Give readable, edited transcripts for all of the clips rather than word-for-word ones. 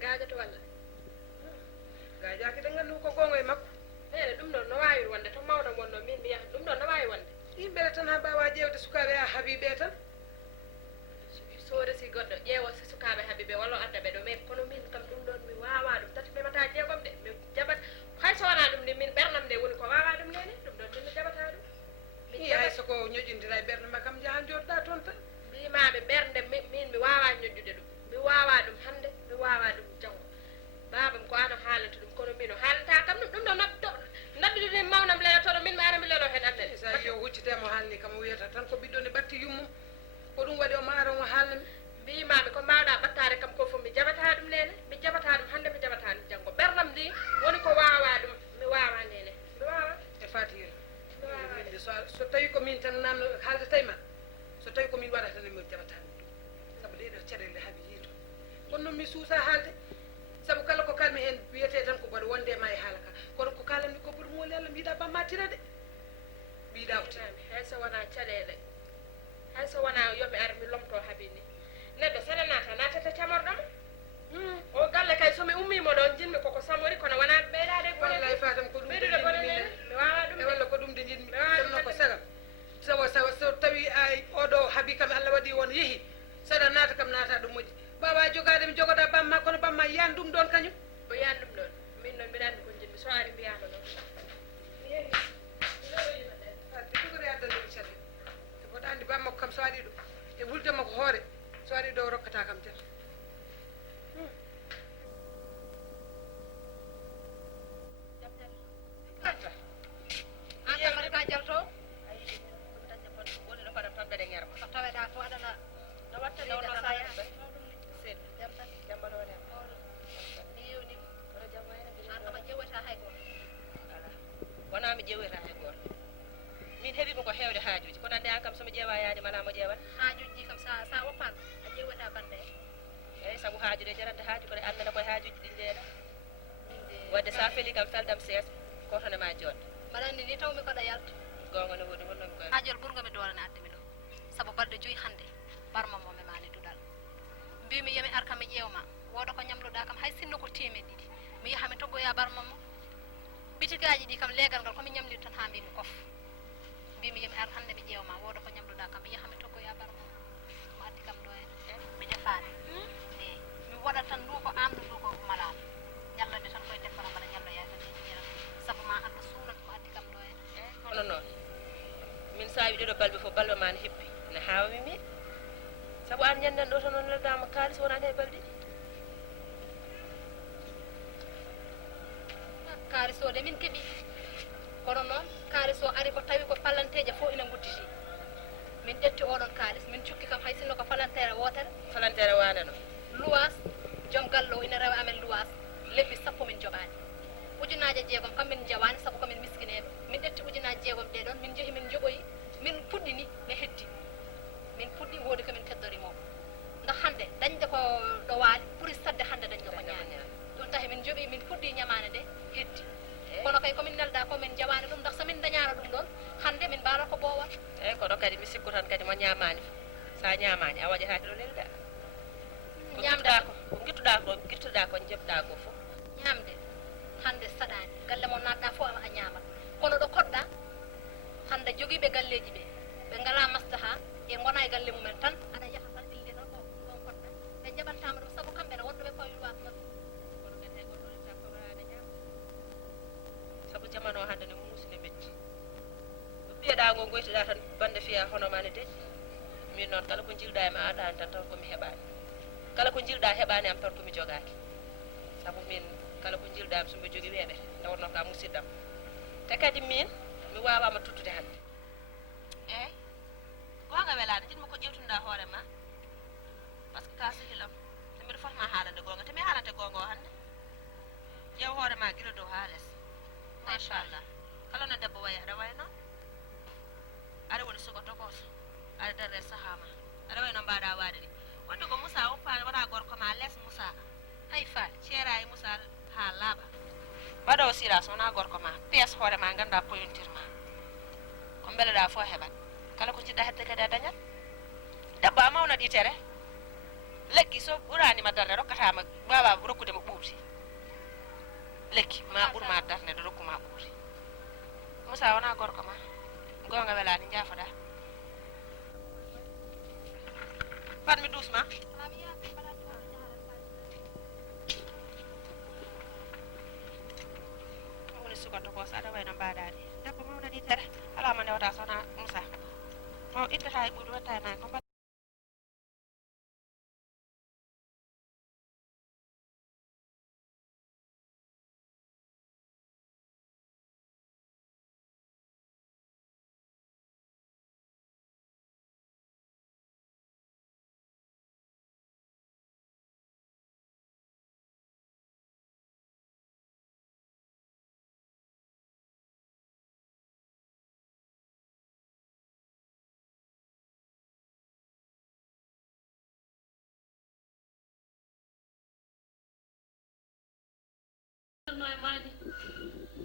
gaajata walla gaajaaki de ngandu ko gonga e makko ene ɗum ɗon no wawi wonde to mawɗo wonno min mi yaha ɗum ɗon no wawi wonde yimɓe tan ha mbawa ƴewde sukaɓe a habiɓe tan so resi goɗɗo ƴeewa si sukaɓe habiɓe walla o adda ɓe ɗo mais kono min kam ɗum ɗon mi wawa ɗum tati ɓemata jeegom de mi jaɓat hay so wona ɗum ni min ɓernam nde woni ko wawa ɗum nene ɗum ɗon min mi jaɓata ɗum i hay soko ñoƴindira e ɓernde ma kam jahan joɗɗa toon tan mbimaɓe ɓernde min mi wawa ñoƴƴude ɗum mi wawa ɗum hande mi wawa ɗum janggo babam ko an o haalanta ɗum kono min o haalanta kam ɗum ɗo nabdude mawnam lelotoɗo min mi ara mi lelo hen annene sa yo huccitemo haalni kam o wiyata tan ko ɓiɗɗo ne ɓatti yummum ko ɗum waɗi omo ara omo haalnami mbimami ko mbawɗa ɓattare kam ko fof mi jaɓata ɗum nene mi jaɓata ɗum hande mi jaɓata ɗum janggo ɓernam ndi woni ko wawa ɗum mi wawa nene mi wawa e fatira minde so tawi ko min tan namno haalde tawi ma so tawi komin waɗata ne mi jaɓata ɗum saabu ɗeɗo caɗele haaɓe yiito kono noon mi suusa haalde saabu kala ko kalmi hen wiyete tan ko mbaɗa wonde ma e haala ka kono ko kalanmi ko ɓuuri mooli allah mbiɗa bamma tira de mbiɗa ko tami hay so wona caɗele hay so wona yomi ar mi lomto haabini neɗɗo saɗa natata camorɗam o galle kay somi ummimo ɗon jinmi koko samori kono wona ɓeydade wallay fatam ko ɗum ɓeydude gonene mi wawa ɗum e walla ko ɗum de jinmi jonno ko sagam so tawi ay oɗo haabi kam allah waɗi won yeehi saɗa naata kam naata ɗum moƴƴi mbawa jogade mi jogoɗa bamma kono bamma yiyan ɗum ɗon kañum o yiyan ɗum ɗon min noon mbiɗa andi ko jinmi so ari mbiyama noon mi yeehi addi jogori addande mi caɗe te mboɗa andi bammakko kam so waɗi ɗum e wuldema ko hoore so waɗi ɗo rokkata kam jata wona mi ƴewata hay goto min heeɓima ko hewde haajuji kono ande an kam somi ƴeewa yaade mala mo ƴeewat haajuji kam sa woppama a ƴewata bande eyyi saabu haajude jarante haaju koɗe annene koye haajuji ɗi jeeɗa wadde sa feeli kam feldam seesa kotone ma jooɗo mbaɗa andi ni tawmi koɗa yalta gonga no woodi holnomi koye haajol ɓurgomi doolane addemi ɗo saabu balɗe joyi hannde barmamo mi mani duɗal mbimi yomi ar kam mi ƴeewma wooda ko ñamloɗa kam hay sinno ko temen ɗiɗi mi yaha mi toggoya barmamo bitikaji ɗi kam leegal ngal komi ñamliri tan ha mbimi kof mbimi yomi ar hannde mi ƴeewma wooda ko ñamloɗa kam mi yaha mi toggoya barmamo mo addi kam ɗo en mi defani eyi mi waɗat tan ndu ko amdu ndu ko malama ñallande tan koye defara mbaɗa ñalloya tan e jiiran saabu ma Allah suunat ko addi kam ɗo en eyi kono noon min sawi ɗeɗo balɓe fof balɓe ma ne heppi ne hawmi mi saabu an ñanden ɗo tan on leldama kaalis wonani e balɗe ɗi kaalis o de min keeɓi kono noon kaalis o ari ko tawi ko palanteje fof ina gudditi min ƴetti oɗon kaalis min cukki kam hay sinno ko palantere wotere wande no luwas joom galle o ina rewa amen luwas lebbi sappo min joɓani ujunaje jeegom kam min jawani saabu komin miskineɓe min ƴetti ujunaje jeegom ɗe ɗon min jeehi min joɓoyi min puɗɗini ne heddi min puɗɗi woodi komin keddorimo ndax hande dañde ko ɗo waali ɓuuri sadde hande dañde ko ñaani ɗum tahi min joɓi min puɗɗi ñamane nde heddi kono kay komin nelda ko min jawani ɗum ndax somin dañano ɗum ɗon hande min mbaala ko boowal eyyi kono kadi mi sikku tan kadi mo ñamani sa ñamani a waɗatake ɗo lelda ñamda ko guittuɗa ko jebɗa ko fof ñamde hande saɗani galle mo natɗa fof a ñamat kono ɗo koɗɗa hande joguiɓe galleji ɓe ngala maslaha e gona e galle mumen tan aɗa yaha tan ille tan ɗon koɗɗa ɓe jaɓantama ɗum saabu kamɓene wonɗoɓe koye luwas mabɓe kono kadi hay goto reta koɓaɗa ñama saabu jamano hande ne muusi ne metti ko mbiyeɗa ngo goytoɗa tan bande fiya hono ma ne deƴƴi min noon kala ko jilɗa e ma aɗani tan taw komi heeɓani kala ko jilɗa heeɓani am tan komi jogaki saabu min kala ko jilɗami somi jogui weeɓete nde wonno ka musidɗam te kadi min mi wawama tuttude hande eyyi gonga welade jinmi ko ƴewtunoɗa hoorema par ce que ka sehilam te mbiɗa fotma haalande gonga te mi haalante gonga o hande ƴeew hoorema guila dow ha less machallah kala no debbo wayi aɗa way noon aɗa woni sugo tokoso aɗa darde sahama aɗa way no mbaɗa waade ni wonde ko Moussa uppani wona gorko ma less Moussa hay faali ceera e Moussa ha laaɓa mbaɗo siras wona gorko ma pièce hoorema ganda poyontirma ko beeleɗa fo heɓat kala ko jiɗɗa hedde kadi a dañat debbo a mawna ɗi tere lekki so ɓuranima darde rokkata watama baba rokkude mo ɓuuɓti lekki ma ɓurma darde ɗo rokkuma ɓuuɓti Moussa wona gorko ma gonga welani jaafoɗa fatmi doucement woni sukato ko so aɗa wayno mbaɗani debbo mawna ɗi tere alama ndewata sowona Moussa o iddata e ɓuuɗi watta e nayi ko mani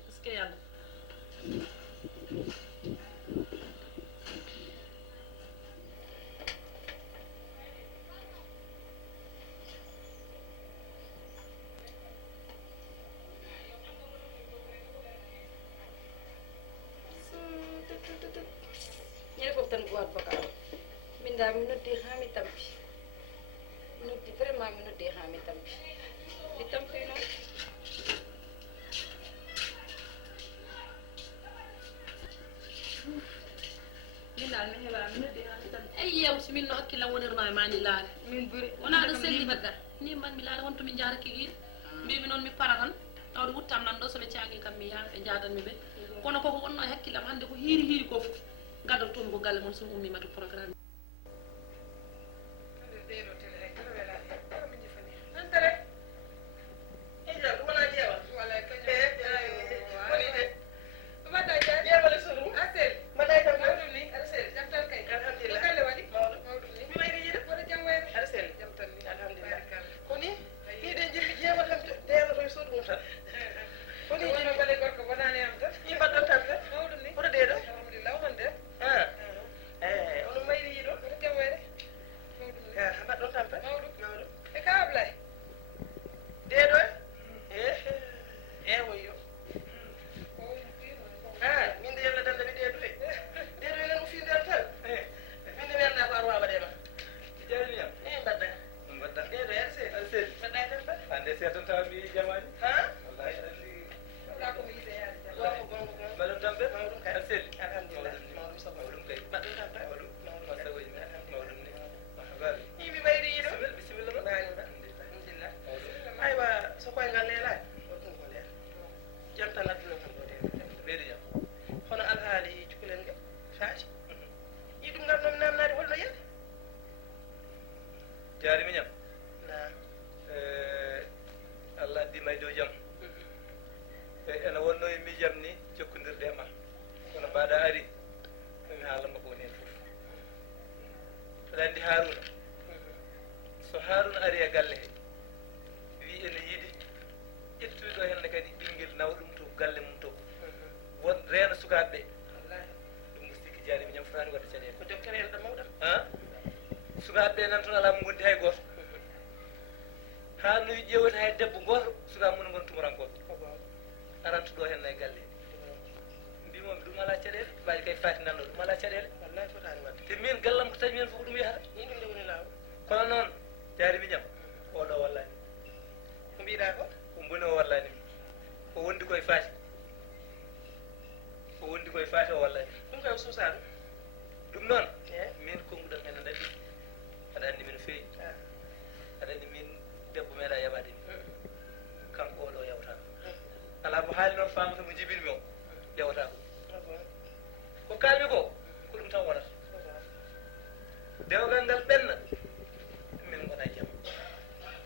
parce yàlla ñene fof tan goto baka min da mi noddi ha mi tampi mi noddi vraiment mi noddi ha mi tampi noon min dal mi heɓa mi noddi ha mi tampi eyi yew so min no hakkillam wonirma e mani laare min ɓuuri wona ɗo selli badda ni mbanmi laare wonto min jaraki ɗin mbimi noon mi para tan tawde wuttam nan ɗo soɓe caagui kam mi yaha ɓe jadanmi ɓe kono koko wonno e hakkillam hande ko hiiri ko fof gaddotomi ko galle moon somi ummima to programme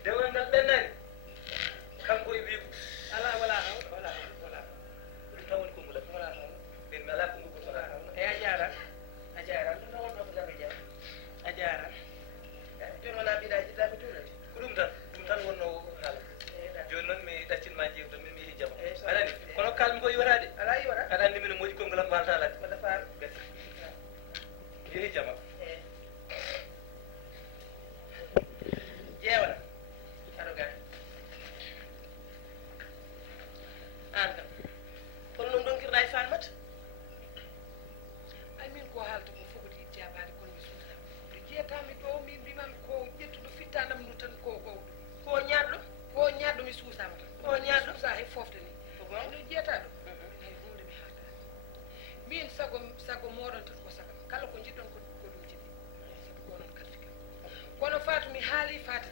dewgal ngal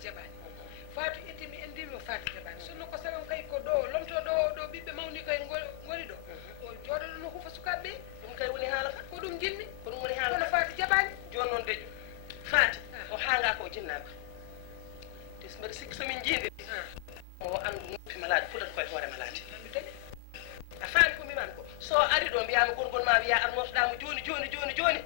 jaɓani faatu ittimi en ndimi faatu jaɓani sonno ko sagam kay ko ɗo lomto ɗo ɓiɓɓe mawni koye goni ɗo o jooɗoɗo no huufa sukaɓe ɗum kay woni haala ka ko ɗum jinmi ko ɗum woni haala kono faatu jaɓani joni noon deƴƴo faati o haanga ko jinnaka te mbaɗa sikki somin jiindi o andu noppi malaaɗi fuɗata koye hoore malaaɗi a faami ko mbimami ko so ari ɗo mbiyama gorgol ma wiya arnotoɗamo joni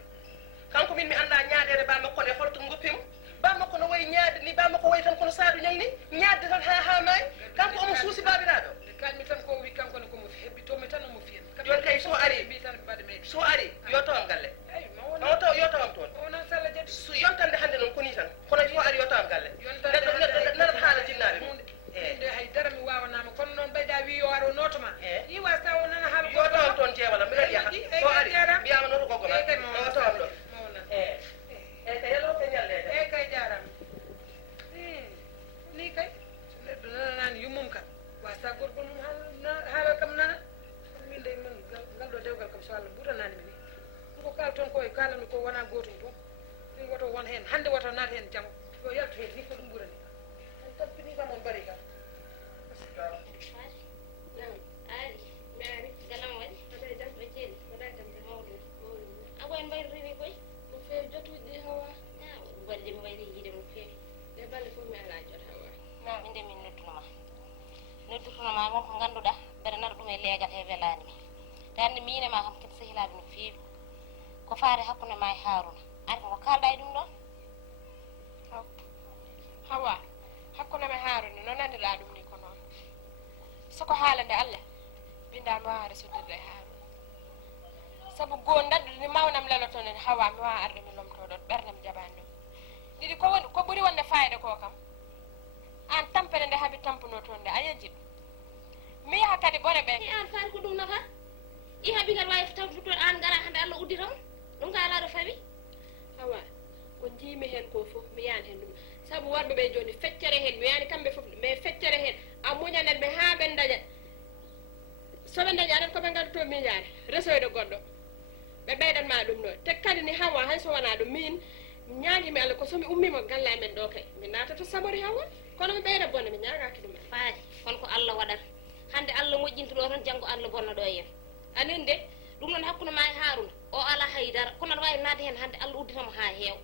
kanko min mi anda ñaaɗede ba makko nde holto goppimo ba makko no wayi ñaade ni ba makko wayi tan kono saadu ñang ni ñaadde tan ha maayi kanko omo suusi babiraɗo nde kalmi tan ko wi kankone komo hebbitomi tan omo fiyan joni kay so ari mbi tan mbaɗa meɗi so ari yo tawam galle eyi ma yo tawam toon o wonan salla jadi so yontande hannde noon koni tan kono so ari yo tawam galle neɗɗo haala jinnaɓe nde haydara mi wawanama kono noon ɓeyɗa wi yo ar o notoma i wasta o nana haala yo tawam toon jeewala mbiɗen yaha so ari mbiyama noto goggoma kay yo tawam ɗo eyi kay yelo ke ñallede eyyi kay jarama ni kay so neɗɗo nananani yummum kam wasta gorgol mum haala kam nana min de min ngal ɗo dewgal kam so Allah ɓuranani mi ni ko kala toon koye kalami ko wona gotum toon min woto won hen hande woto naata hen janggo yo yaltu hen ni ko ɗum ɓurani on tampini kam on mbari kam aɓoyen mbayno rewi koye no fewi jotude hawa baɗe mi wayri yiide no fewi nde balle fof mi ala jot hawa non inde min noddutonoma won ko ganduɗa mbeɗa nara ɗum e leegal he welani mi te hande mi yinema kam kadi sehilaɓe no fewi ko faare hakkude ma e Haruna an ko kalɗa e ɗum ɗon hawa hakkude me Haruna no nandiɗa ɗum ni ko noon soko haalande Allah binda mi wawa resoddirde e Haruna sabu goo daddude ni mawnam leloton en hawa mi wawa arde mi lomtoɗon ɓerdam jaɓani ɗum ɗiɗi ko ɓuuri wonde fayida ko kam an tampere nde haaɓi tampuno toon nde a yejji ɗum mi yaha kadi ɓone ɓe e an faari ko ɗum nafa i haaɓi kadi wawi tamputoɗo an gara hande Allah uddi tan ɗum ka ala ɗo fawi hawa ko jiimi hen ko fof mi yani hen ɗum sabu worɓe ɓe joni feccere hen mi yani kamɓe fof mais feccere hen a muñanen ɓe ha ɓe daña soɓe dañi aɗat koɓe gadduto miñare resoyde goɗɗo ɓe ɓeyɗatma ɗum ɗo te kadi ni hawa hay so wona ɗum min ñaguimi Allah ko somi ummima galle amen ɗo kay mi natata sabori hawa kono mi ɓeyda bonde mi ñagaki ɗum faari kono ko Allah waɗat hande Allah moƴƴinta ɗo tan janggo Allah bonna ɗo yen anin de ɗum noon hakkude ma e Haruna o ala haydara kono aɗa wawi nadde hen hande Allah udditamo ha heewa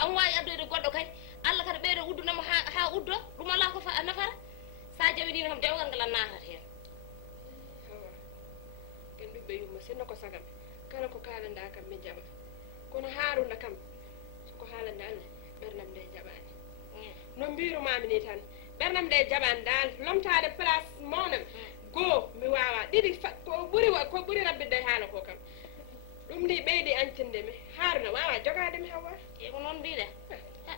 an wawi addoyde goɗɗo kadi Allah kadi ɓeydo uddunamo ha uddo ɗum ala ko nafara sa jawidino kam dewgal ngal a natat hen hawa ken ɓiɓɓe yumma sinno ko sagam kala ko kalanda kam mi jaɓa kono Haruna kam soko haalande Allah ɓerdam nde jaɓani no mbirumami ni tan ɓerdam nde jaɓani dal lomtade place mawnam goo mi wawa ɗiɗi ko ɓuuri rabbidde haala ko kam ɗum ndi ɓeydi ancinde mi Haruna wawa jogade mi hawa e ko noon mbiɗa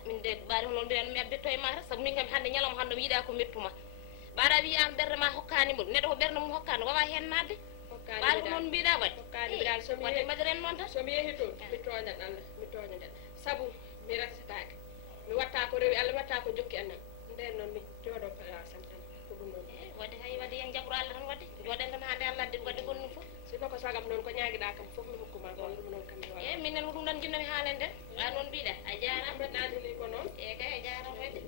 min de ɓaade ko noon mbiɗa mi abbitto e ma tan saabu min kam hande ñalawma hande mi yiiɗa ko mettuma ɓaɗa wi an ɓerde ma hokkanimo neɗɗo ko ɓerde mum hokkano wawa hen nadde ɓaade ko noon mbiɗa waɗi hokkani mbiɗal wadde majjeren noon tan somi yeehi toon mi toñat Allah mi toñaɗen sabu mi resatake mi watta ko rewi Allah mi watta ko jokki anan nden noon mi jooɗo place am tan ko ɗum noon wadde hay wadde yen jagoro Allah tan wadde jooɗen tan hande Allah adde wadde gonɗum fof sino ko sagam noon ko ñaguiɗa kam fof mi hokkuma gon ɗum noon kam mi wawa min nen ko ɗum tan jinnomi haalen nden a noon mbiɗa a jarama mbaɗɗani ko noon e kay a jarama wadde